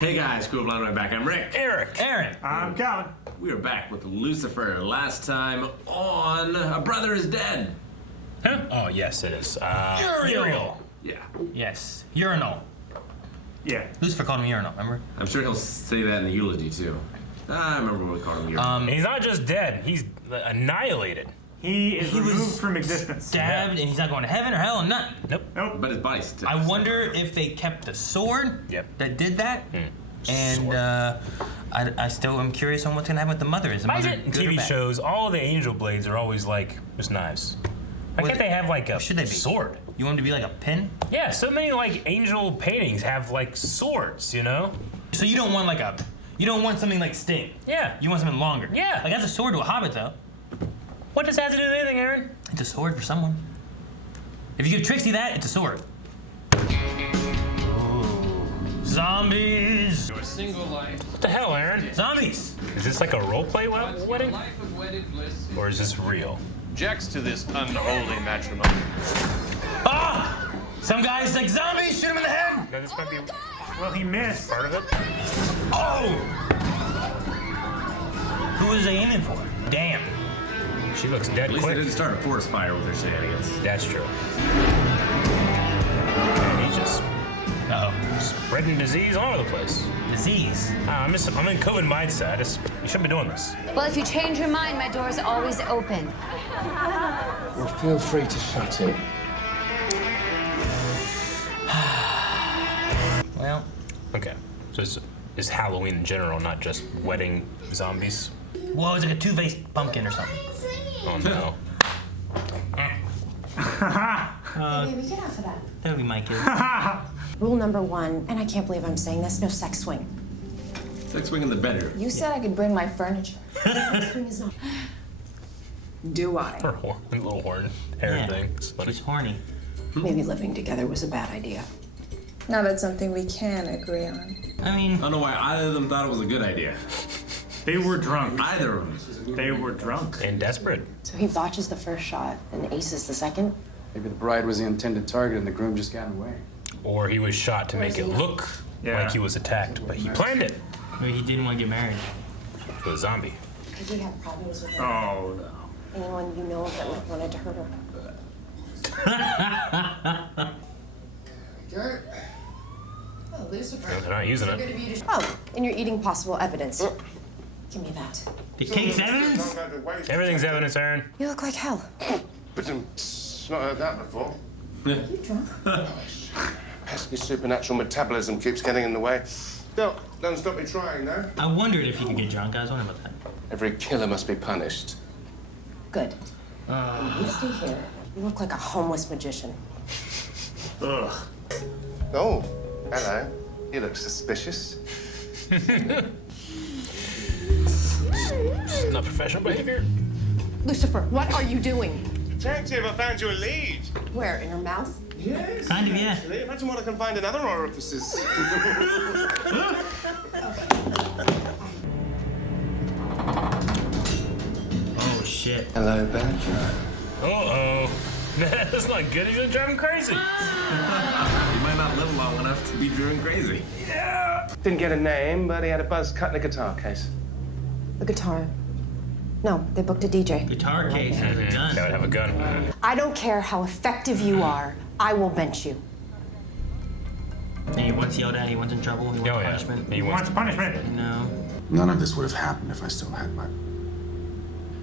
Hey guys, cool blonde right back. I'm Rick. Eric. Aaron. I'm Calvin. We are back with Lucifer. Last time on A Brother is Dead. Huh? Oh, yes, it is. Uriel. Yeah. Yes. Urinal. Yeah. Lucifer called him urinal, remember? I'm sure he'll say that in the eulogy too. I remember when we called him urinal. He's not just dead, he's annihilated. He is He was removed from existence. Stabbed, and he's not going to heaven or hell or nothing. Nope. Nope. But his body's still. I wonder if they kept the sword that did that. And I still am curious on what's going to happen with the mother. Is the Why mother is it in good or TV bad? shows, all the angel blades are always like, just knives? Why can't they have like a Should they be? sword? You want them to be like a pin? Yeah, so many like angel paintings have like swords, you know? So you don't want like a... You don't want something like Sting. Yeah. You want something longer. Yeah. Like that's a sword to a hobbit, though. What does that have to do with anything, Aaron? It's a sword for someone. If you give Trixie that, it's a sword. Ooh. Zombies! Your single life. What the hell, Aaron? Zombies! Is this like a roleplay wedding? Life of wedded bliss. Or is this real? Objects to this unholy matrimony. Ah! Some guys like zombies, shoot him in the head! No, this might be Well, he missed. part of it. Oh! Who was they aiming for? Damn. She looks dead At least quick. they didn't start a forest fire with their shenanigans. That's true. And he's just Uh-oh. spreading disease all over the place. Disease. I'm in COVID mindset. You shouldn't be doing this. Well, if you change your mind, my door's always open. Well, feel free to shut it. Well, Okay. So it's Halloween in general, not just wedding zombies. well, it's like a two-faced pumpkin or something. Oh no. Baby, get off of that. That would be my kid. Rule number one, and I can't believe I'm saying this, no sex swing. Sex swing in the bedroom. You said I could bring my furniture. Sex swing is not. Do I? Her horn, little horn hair Yeah. thing. It's funny. She's horny. Maybe living together was a bad idea. Now that's something we can agree on. I mean, I don't know why either of them thought it was a good idea. They were drunk. Either of them. They were drunk. And desperate. So he botches the first shot and aces the second? Maybe the bride was the intended target and the groom just got away. Or he was shot to make it look Yeah. like he was attacked, but he planned it maybe he didn't want to get married. to a zombie. Did you have problems with her? Oh, no. Anyone you know of that would have wanted to hurt her? Oh, Lucifer. They're not using it. Oh, and you're eating possible evidence. Give me that. The cake's evidence? Everything's evidence, Aaron. You look like hell. But not heard that before. You drunk? Pesky supernatural metabolism keeps getting in the way. No, don't stop me trying, though. I wondered if you could get drunk. I was wondering about that. Every killer must be punished. Good. You stay here. You look like a homeless magician. Ugh. Oh, hello. You look suspicious. Not professional behavior. Lucifer, what are you doing? Detective, I found you a lead. Where, in her mouth? Yes. Kind of, yeah. Actually, imagine what I can find in other orifices. Oh, shit. Hello, Badger. Uh-oh. That's not good. He's gonna drive him crazy. You might not live long enough to be driven crazy. Didn't get a name, but he had a buzz cut in a guitar case. The guitar. No, they booked a DJ. Guitar case has a gun. That would have a gun. I don't care how effective you are. I will bench you. And he once yelled at, he wants in trouble, he wants Oh, yeah. punishment. He Wants punishment. No. None of this would have happened if I still had my...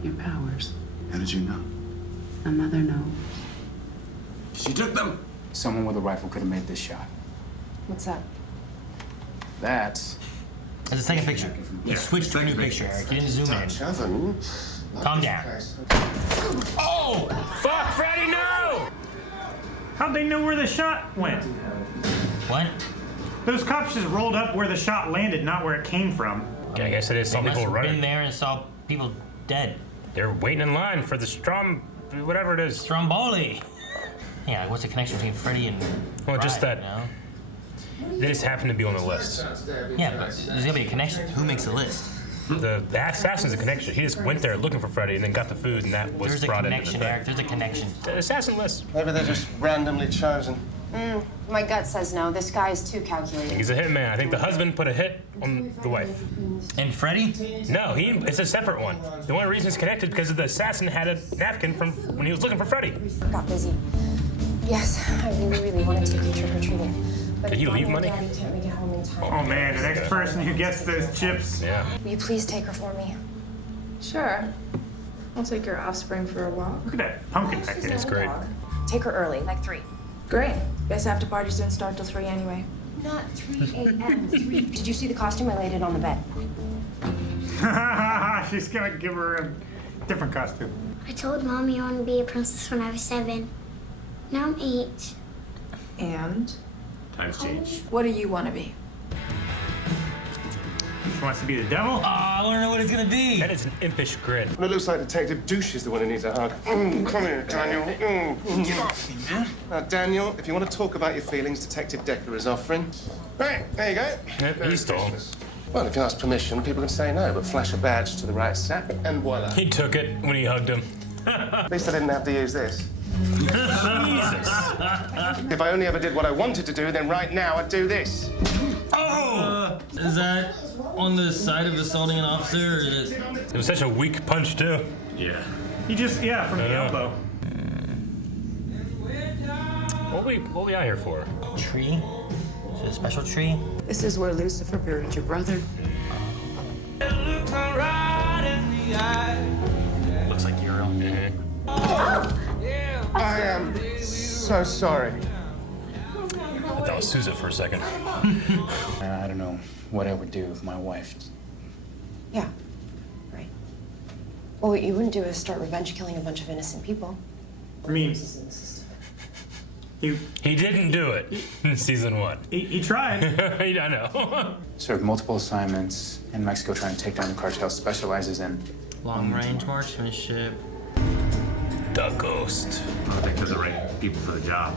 Your powers. How did you know? My mother knows. She took them. Someone with a rifle could have made this shot. What's that? That's... There's a second picture. You Yeah, switched to a new second picture, picture. Eric. You didn't zoom in. Heaven. Calm down. Oh! Fuck, Freddy, no! How'd they know where the shot went? What? Those cops just rolled up where the shot landed, not where it came from. I guess it is They some must people have been running. there and saw people dead. They're waiting in line for the whatever it is. Stromboli. Yeah, like what's the connection between Freddy and Well, just Bride, that- you know? They just happen to be on the list. Yeah, but there's gotta be a connection. Who makes the list? The assassin's a connection. He just went there looking for Freddy and then got the food, and that was There's a brought into the connection, thing. Eric. There's a connection. The assassin list. Maybe they're just randomly chosen. My gut says no. This guy is too calculating. He's a hitman. I think the husband put a hit on the wife. And Freddy? No, it's a separate one. The one reason it's connected because the assassin had a napkin from when he was looking for Freddy. Got busy. Yes, I really wanted to take you trick-or-treating. But Did you leave Mom and money? Daddy can't make it home in time. Oh man, the next person who gets those chips. Yeah. Will you please take her for me? Sure. I'll take your offspring for a walk. Look at that pumpkin back there. It's great. Take her early, like 3. Great. Guess after parties didn't start till 3 anyway. Not 3 a.m. 3. Did you see the costume? I laid it on the bed. She's gonna give her a different costume. I told Mommy I wanted to be a princess when I was 7. Now I'm 8. And? Times change. What do you want to be? She wants to be the devil? Oh, I want to know what it's gonna be. That is an impish grin. Well, it looks like Detective Douche is the one who needs a hug. Come here, Daniel. Get off me, man. Now, Daniel, if you want to talk about your feelings, Detective Decker is offering. Right, there you go. Yep, he stole. Well, if you ask permission, people can say no, but flash a badge to the right sap, and voila. He took it when he hugged him. At least I didn't have to use this. Jesus. If I only ever did what I wanted to do, then right now I'd do this. Oh! Is that on the side of assaulting an officer, or is it? It was such a weak punch, too. Yeah. He just, yeah, from the elbow. What we out here for? Tree? Is it a special tree? This is where Lucifer buried your brother. Looks like Uriel. I am so sorry. I thought it was Sousa for a second. I don't know what I would do if my wife. Yeah. Right. Well, what you wouldn't do is start revenge killing a bunch of innocent people. I mean, He didn't do it in season 1. he tried. I know. Served multiple assignments in Mexico trying to take down the cartel. Specializes in. Long-range marksmanship. The ghost. I don't think they're the right people for the job.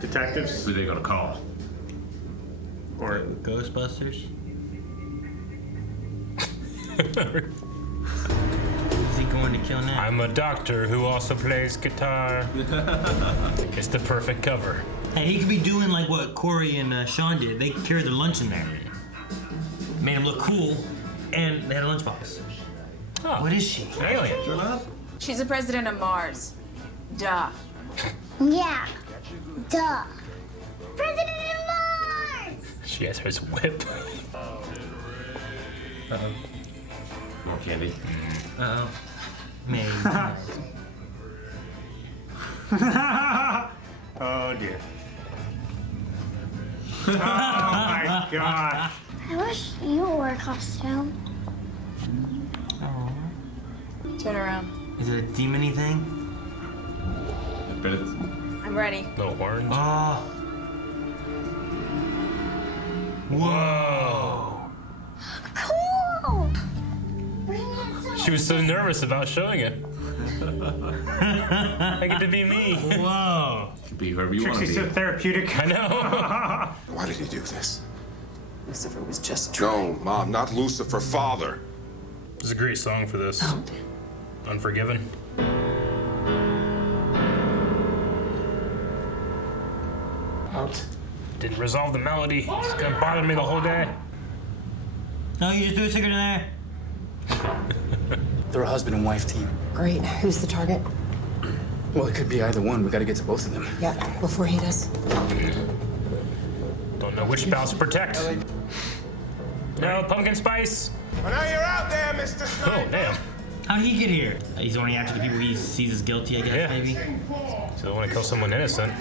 Detectives Who are they gonna call? or Ghostbusters? Is he going to kill now? I'm a doctor who also plays guitar. It's the perfect cover. Hey, he could be doing like what Corey and Sean did. They carried their lunch in there. Made him look cool, and they had a lunchbox. Oh, What is she? an alien. She's the president of Mars. Duh. Yeah. Duh. President of Mars! She has her whip. More candy. Uh-oh. Maybe. oh dear. Oh my god. I wish you wore a costume. Turn around. Is it a demon-y thing? I bet it's I'm ready. No horns. Oh. Whoa. Cool! Bring it so She was so nervous about showing it. I get to be me. Whoa. be whoever you want to Trixie's be. so therapeutic. I know. Why did he do this? Lucifer was just No, Mom, not Lucifer, Father. There's a great song for this. Unforgiven. Out. Didn't resolve the melody. It's gonna bother me the whole day. No, you just threw a cigarette in there. They're a husband and wife team. Great. Who's the target? Well, it could be either one. We got to get to both of them. Yeah, before he does. Don't know which spouse to protect. No, pumpkin spice. I know you're out there, Mr. Oh, Sniper. damn. How did he get here? He's only after the people he sees as guilty, I guess, Yeah. maybe? So they want to kill someone innocent.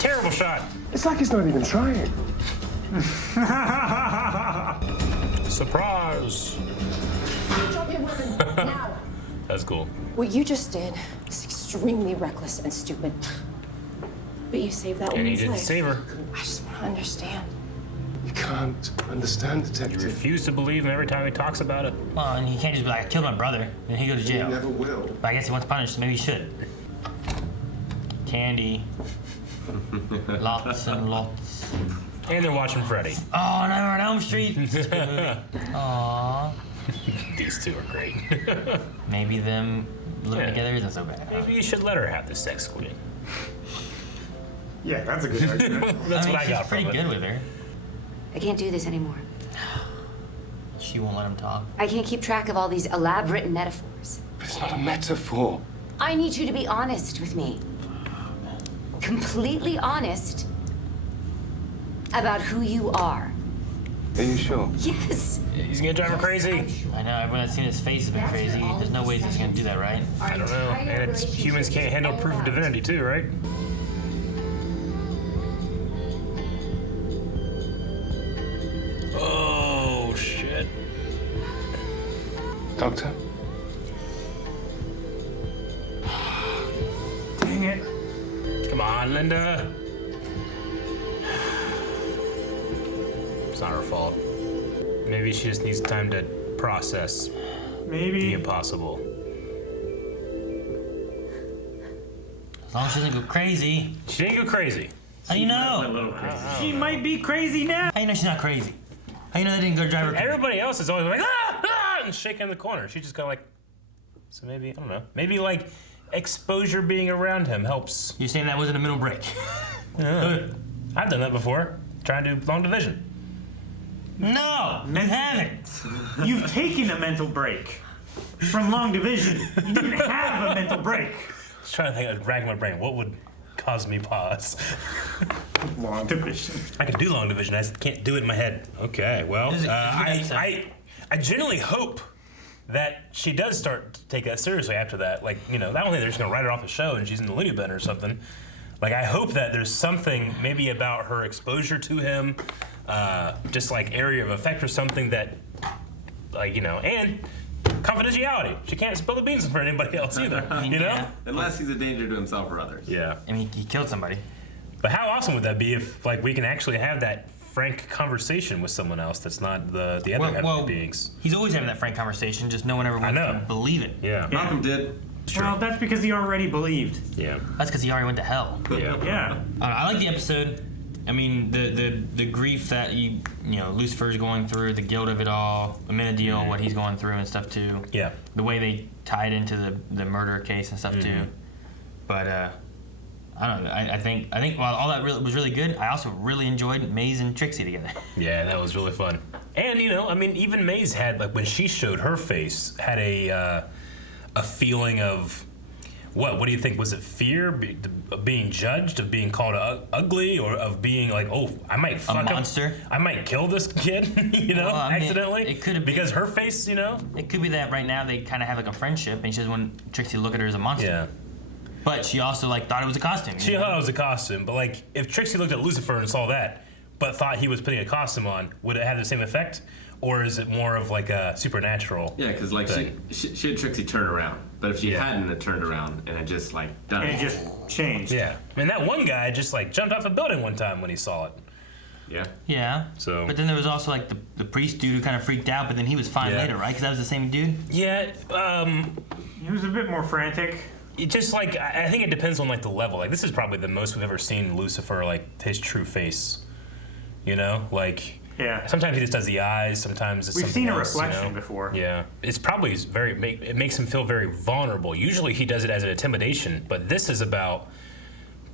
Terrible shot. It's like he's not even trying. Surprise. Now. That's cool. What you just did is extremely reckless and stupid. But you saved that And he woman's didn't life. save her. I just want to understand. You can't understand, He Detective. refused to believe him every time he talks about it. Well, and he can't just be like, I killed my brother, and he goes to You jail. never will. But I guess he wants punished, so maybe he should. Candy. Lots and lots. And they're watching Freddy. Oh, Nightmare on Elm Street. Aww. These two are great. Maybe them living Yeah. together isn't so bad. Maybe you should let her have the sex queen. Yeah, that's a good argument. That's I mean, what I got she's pretty from it. good with her. I can't do this anymore. She won't let him talk. I can't keep track of all these elaborate metaphors. It's not a metaphor. I need you to be honest with me. Completely honest about who you are. Are you sure? Yes. He's gonna drive her crazy. I know, everyone that's seen his face has been crazy. There's no way he's gonna do that, right? I don't know. And it's humans can't handle proof of divinity too, right? Oh shit. Doctor? Dang it. Come on, Linda. It's not her fault. Maybe she just needs time to process the Maybe. impossible. As long as she doesn't go crazy. She didn't go crazy. How do you A know? little crazy. She might be crazy now. How do you know she's not crazy? How do you know they didn't go drive her crazy? Everybody else is always like, ah, ah, and shaking in the corner. She's just kind of like, so maybe, I don't know. Maybe like exposure being around him helps. You're saying that wasn't a middle break? Yeah. I've done that before. Trying to do long division. No, you haven't. You've taken a mental break from long division. You didn't have a mental break. I was trying to think, I was racking my brain. What would cause me pause? Long division. I can do long division. I just can't do it in my head. Okay, well, This is a good episode. I genuinely hope that she does start to take that seriously after that. Like, you know, I don't think they're just gonna write her off the show and she's in the loony bin or something. Like, I hope that there's something maybe about her exposure to him, just like area of effect or something that, like, you know, and confidentiality. She can't spill the beans for anybody else either, you know? Yeah. Unless he's a danger to himself or others. Yeah. I mean, he killed somebody. But how awesome would that be if, like, we can actually have that frank conversation with someone else that's not the other heavenly beings? He's always having that frank conversation, just no one ever wants to believe it. Yeah. Malcolm did. Well, that's because he already believed. Yeah. That's because he already went to hell. Yeah. Yeah. I like the episode. I mean, the grief that you know Lucifer's going through, the guilt of it all, Amenadiel, what he's going through and stuff too. Yeah. The way they tied into the murder case and stuff too. But I don't know. I think while all that was really good, I also really enjoyed Maze and Trixie together. Yeah, that was really fun. And you know, I mean, even Maze had, like, when she showed her face, had a feeling of what do you think? Was it fear of being judged, of being called ugly, or of being like, oh, I might fuck a monster? him. I might kill this kid, you know, Well, I mean, accidentally. it could have been, because her face, you know. It could be that right now they kind of have like a friendship, and she doesn't want Trixie to look at her as a monster. Yeah. But she also like thought it was a costume. She thought it was a costume, but like if Trixie looked at Lucifer and saw that, but thought he was putting a costume on, would it have the same effect, or is it more of like a supernatural? Yeah, because like she had Trixie turn around, but if she hadn't had turned around and had just like done And it, it just changed. Yeah, I mean that one guy just like jumped off a building one time when he saw it. yeah. Yeah. So. But then there was also like the priest dude who kind of freaked out, but then he was fine later, right? Because that was the same dude. Yeah. He was a bit more frantic. It just like I think it depends on like the level. Like this is probably the most we've ever seen Lucifer, like his true face. You know, like. Yeah. Sometimes he just does the eyes. Sometimes it's We've something seen a else, reflection you know? before. Yeah, it's probably it makes him feel very vulnerable. Usually he does it as an intimidation, but this is about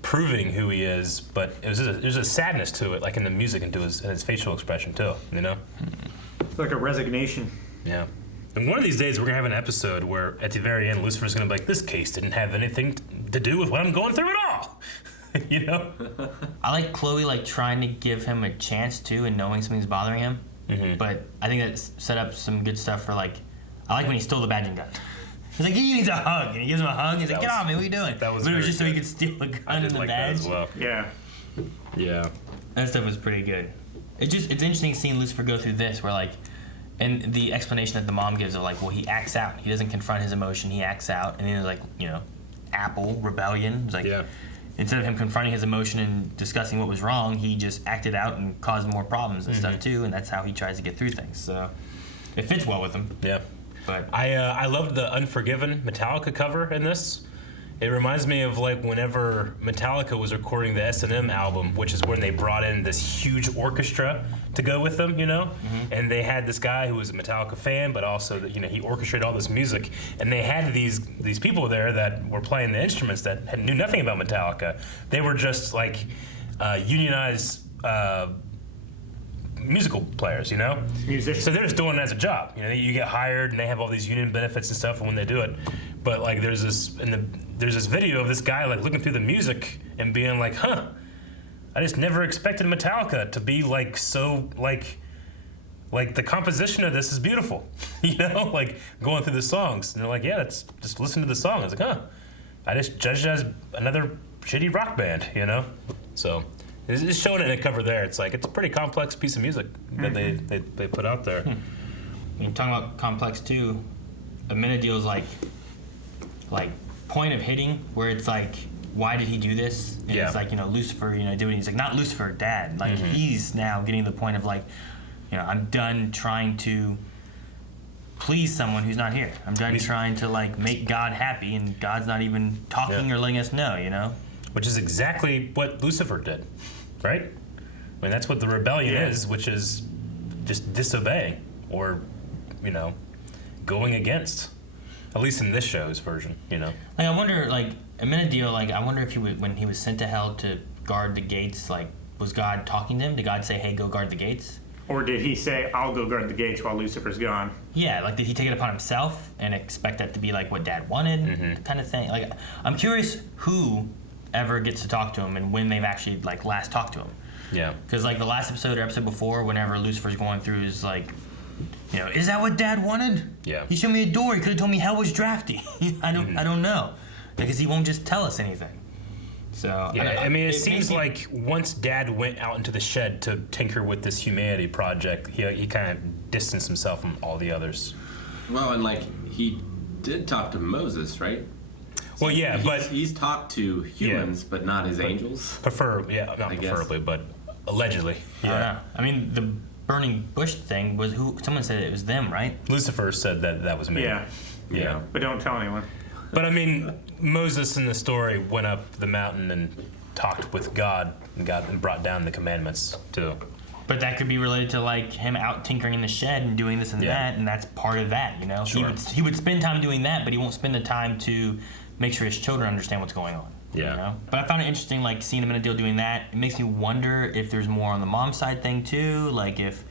proving who he is. But there's a sadness to it, like in the music and to his facial expression too. You know, It's like a resignation. yeah. And one of these days we're gonna have an episode where at the very end Lucifer's gonna be like, "This case didn't have anything to do with what I'm going through at all." You know. I like Chloe like trying to give him a chance too, and knowing something's bothering him. But I think that set up some good stuff for like. I like when he stole the badging gun. He's like, he needs a hug, and he gives him a hug. He's like, get on me, what are you doing? That was but it was very just so he good. could steal the gun I and did the like that badge. as well. Yeah. Yeah. That stuff was pretty good. It's interesting seeing Lucifer go through this, where like, and the explanation that the mom gives of like, well, he acts out. He doesn't confront his emotion. He acts out, and then like, you know, Apple rebellion. It's like, instead of him confronting his emotion and discussing what was wrong, he just acted out and caused more problems and stuff too. And that's how he tries to get through things. So it fits well with him. Yeah. But I loved the Unforgiven Metallica cover in this. It reminds me of like whenever Metallica was recording the S&M album, which is when they brought in this huge orchestra to go with them, you know? And they had this guy who was a Metallica fan, but also, he orchestrated all this music. And they had these people there that were playing the instruments that knew nothing about Metallica. They were just like unionized musical players, Musicians. So they're just doing it as a job. You get hired and they have all these union benefits and stuff when they do it. But like there's this video of this guy like looking through the music and being like, I just never expected Metallica to be like so like the composition of this is beautiful. Like going through the songs. And they're like, yeah, let's just listen to the song. I was like, I just judged it as another shitty rock band, So it's showing it in a cover there. It's like it's a pretty complex piece of music that they put out there. You're talking about complex too. Amenadiel's like point of hitting, where it's like, why did he do this? And it's like, Lucifer, doing. He's like, not Lucifer, Dad. Like he's now getting to the point of like, I'm done trying to please someone who's not here. I'm done trying to like make God happy, and God's not even talking or letting us know. Which is exactly what Lucifer did, right? I mean, that's what the rebellion is, which is just disobeying or, going against. At least in this show's version, Like, I wonder, like, Amenadiel, like, I wonder if when he was sent to hell to guard the gates, like, was God talking to him? Did God say, hey, go guard the gates? Or did he say, I'll go guard the gates while Lucifer's gone? Yeah, like, did he take it upon himself and expect that to be, like, what Dad wanted, kind of thing? Like, I'm curious who ever gets to talk to him and when they've actually, like, last talked to him. Yeah. Because, like, the last episode or episode before, whenever Lucifer's going through his, like, is that what Dad wanted? Yeah. He showed me a door. He could have told me hell was drafty. I don't know, because he won't just tell us anything. So yeah, I mean, it seems like once Dad went out into the shed to tinker with this humanity project, he kind of distanced himself from all the others. Well, and like he did talk to Moses, right? Well, yeah, but he's talked to humans, but not his angels. Not preferably, but allegedly. Yeah. I mean, the burning bush thing was who? Someone said it was them, right? Lucifer said that was me. Yeah. But don't tell anyone. But I mean, Moses in the story went up the mountain and talked with God and brought down the commandments too. But that could be related to like him out tinkering in the shed and doing this and that, and that's part of that, Sure. He would spend time doing that, but he won't spend the time to make sure his children understand what's going on. Yeah. But I found it interesting, like seeing him in a deal doing that. It makes me wonder if there's more on the mom side thing too, like if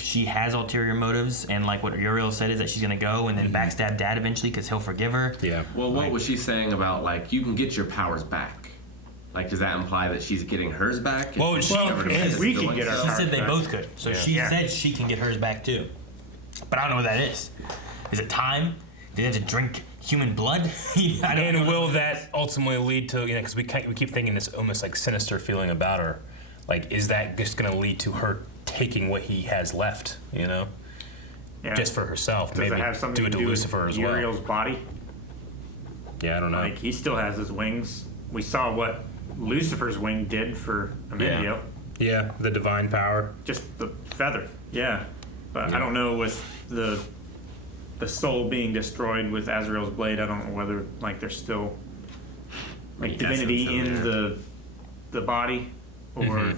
she has ulterior motives, and like what Uriel said is that she's gonna go and then backstab Dad eventually because he'll forgive her. Yeah. Well, what was she saying about like you can get your powers back? Like, does that imply that she's getting hers back? Well, we can get our She powers said they back. both could. So she said she can get hers back too. But I don't know what that is. Is it time? Do they have to drink human blood? And will that ultimately lead to, because we keep thinking this almost like sinister feeling about her. Like, is that just going to lead to her taking what he has left, just for herself? Does Maybe it have something do it to do Lucifer with as well. Uriel's body? Yeah, I don't know. Like, he still has his wings. We saw what Lucifer's wing did for Amenadiel. Yeah, the divine power. Just the feather. Yeah. But I don't know with the soul being destroyed with Azrael's blade. I don't know whether like there's still like divinity in the body or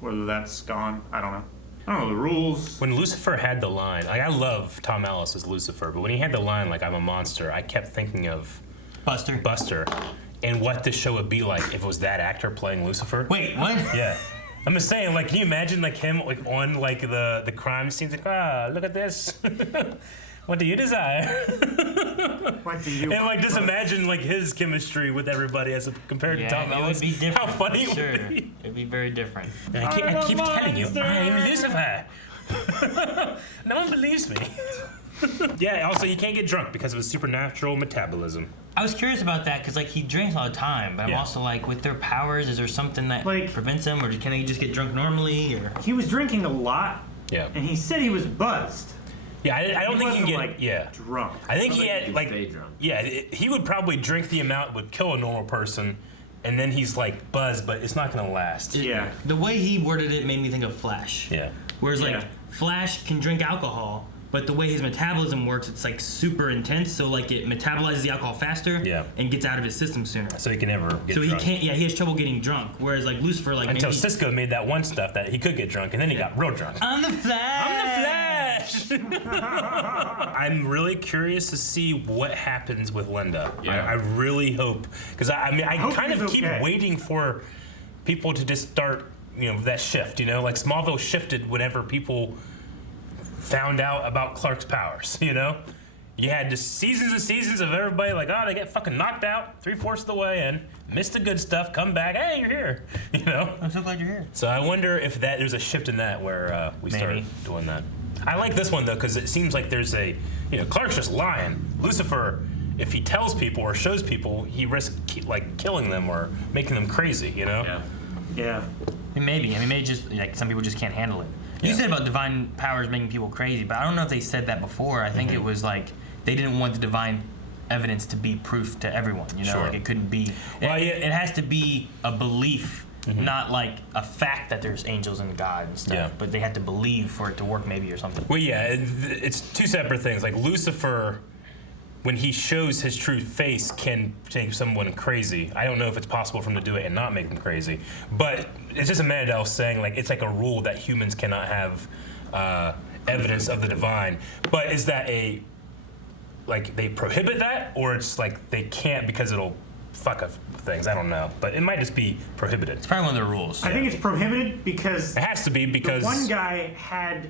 whether that's gone. I don't know. I don't know the rules. When Lucifer had the line, like I love Tom Ellis as Lucifer, but when he had the line like I'm a monster, I kept thinking of Buster, and what this show would be like if it was that actor playing Lucifer. Wait, what? Yeah. I'm just saying, like, can you imagine like him like on like the crime scenes, like, look at this. What do you desire? What do you? And like just imagine like his chemistry with everybody as compared to Tom Ellis. It would be different. How funny sure. it would be. It'd be very different. I keep telling you, I'm Lucifer. No one believes me. Yeah, also you can't get drunk because of his supernatural metabolism. I was curious about that because like he drinks all the time, but I'm also like, with their powers, is there something that like prevents them, or can they just get drunk normally? Or he was drinking a lot. Yeah. And he said he was buzzed. Yeah, I don't think he can get drunk. I think he had like stay drunk. Yeah, he would probably drink the amount would kill a normal person, and then he's like buzzed, but it's not gonna last. The way he worded it made me think of Flash. Yeah. Whereas like Flash can drink alcohol, but the way his metabolism works, it's like super intense. So like it metabolizes the alcohol faster and gets out of his system sooner. So he can never get so drunk. he can't. Yeah, he has trouble getting drunk. Whereas like Lucifer, like until maybe, Cisco made that one stuff that he could get drunk, and then he got real drunk. I'm the Flash. I'm the Flash. I'm really curious to see what happens with Linda. Yeah. I really hope, because I mean, I kind of keep okay. waiting for people to just start, that shift. Like Smallville shifted whenever people found out about Clark's powers. You had just seasons and seasons of everybody like, oh, they get fucking knocked out 3/4 of the way in, missed the good stuff, come back, hey, you're here. I'm so glad you're here. So I wonder if there's a shift in that where we start doing that. I like this one though because it seems like there's a, Clark's just lying. Lucifer, if he tells people or shows people, he risks killing them or making them crazy. Yeah. Yeah. Maybe. I mean, maybe just like some people just can't handle it. You said about divine powers making people crazy, but I don't know if they said that before. I think it was like they didn't want the divine evidence to be proof to everyone. Sure. Like it couldn't be. Well, it has to be a belief, not like a fact that there's angels and God and stuff. Yeah. But they had to believe for it to work, maybe or something. Well, yeah, it's two separate things. Like Lucifer, when he shows his true face, can make someone crazy. I don't know if it's possible for him to do it and not make them crazy. But it's just a Mandel saying, like, it's like a rule that humans cannot have evidence of the divine. But is that they prohibit that? Or it's like they can't because it'll fuck up things? I don't know. But it might just be prohibited. It's probably one of their rules. I think it's prohibited because... It has to be because... The one guy had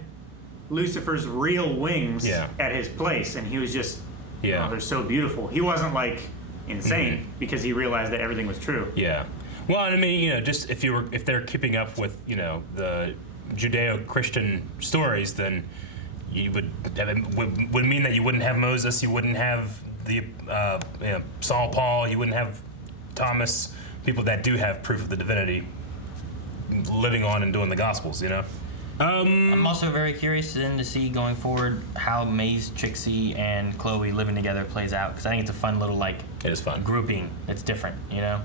Lucifer's real wings at his place, and he was just... Yeah. Oh, they're so beautiful. He wasn't like insane because he realized that everything was true. Yeah. Well, I mean, just if they're keeping up with, the Judeo-Christian stories, then you would mean that you wouldn't have Moses, you wouldn't have the Saul, Paul, you wouldn't have Thomas, people that do have proof of the divinity living on and doing the Gospels, I'm also very curious then to see going forward how Maze, Trixie, and Chloe living together plays out, because I think it's a fun little it is fun grouping that's different, Yeah.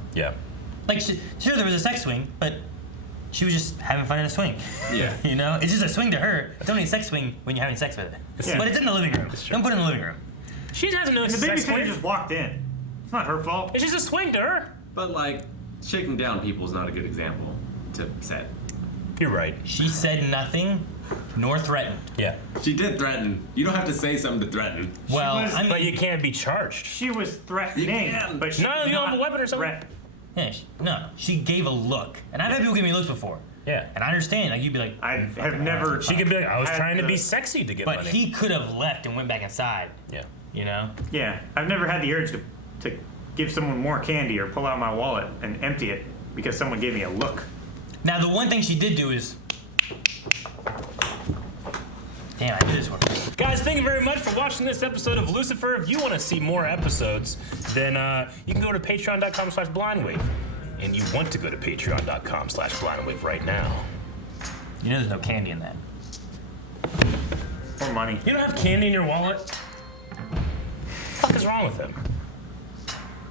Like sure there was a sex swing, but she was just having fun in a swing. Yeah. It's just a swing to her. It's only a sex swing when you're having sex with it. Yeah. But it's in the living room. Don't put it in the living room. She doesn't know And it's the a sex babysitter swing. just walked in. It's not her fault. It's just a swing to her. But shaking down people is not a good example to set. You're right. She said nothing, nor threatened. Yeah. She did threaten. You don't have to say something to threaten. Well, but you can't be charged. She was threatening, but she No, did you don't not have a weapon or something? threat- Yeah, she gave a look. And I've had people give me looks before. Yeah. And I understand. Like, you'd be like... I have never... She could be like, I was had trying to the- be sexy to get But money. he could have left and went back inside. Yeah. Yeah, I've never had the urge to give someone more candy or pull out my wallet and empty it because someone gave me a look. Now, the one thing she did do is... Damn, I knew this one. Guys, thank you very much for watching this episode of Lucifer. If you want to see more episodes, then you can go to patreon.com/blindwave. And you want to go to patreon.com/blindwave right now. You know there's no candy in that. Or money. You don't have candy in your wallet? What the fuck is wrong with him?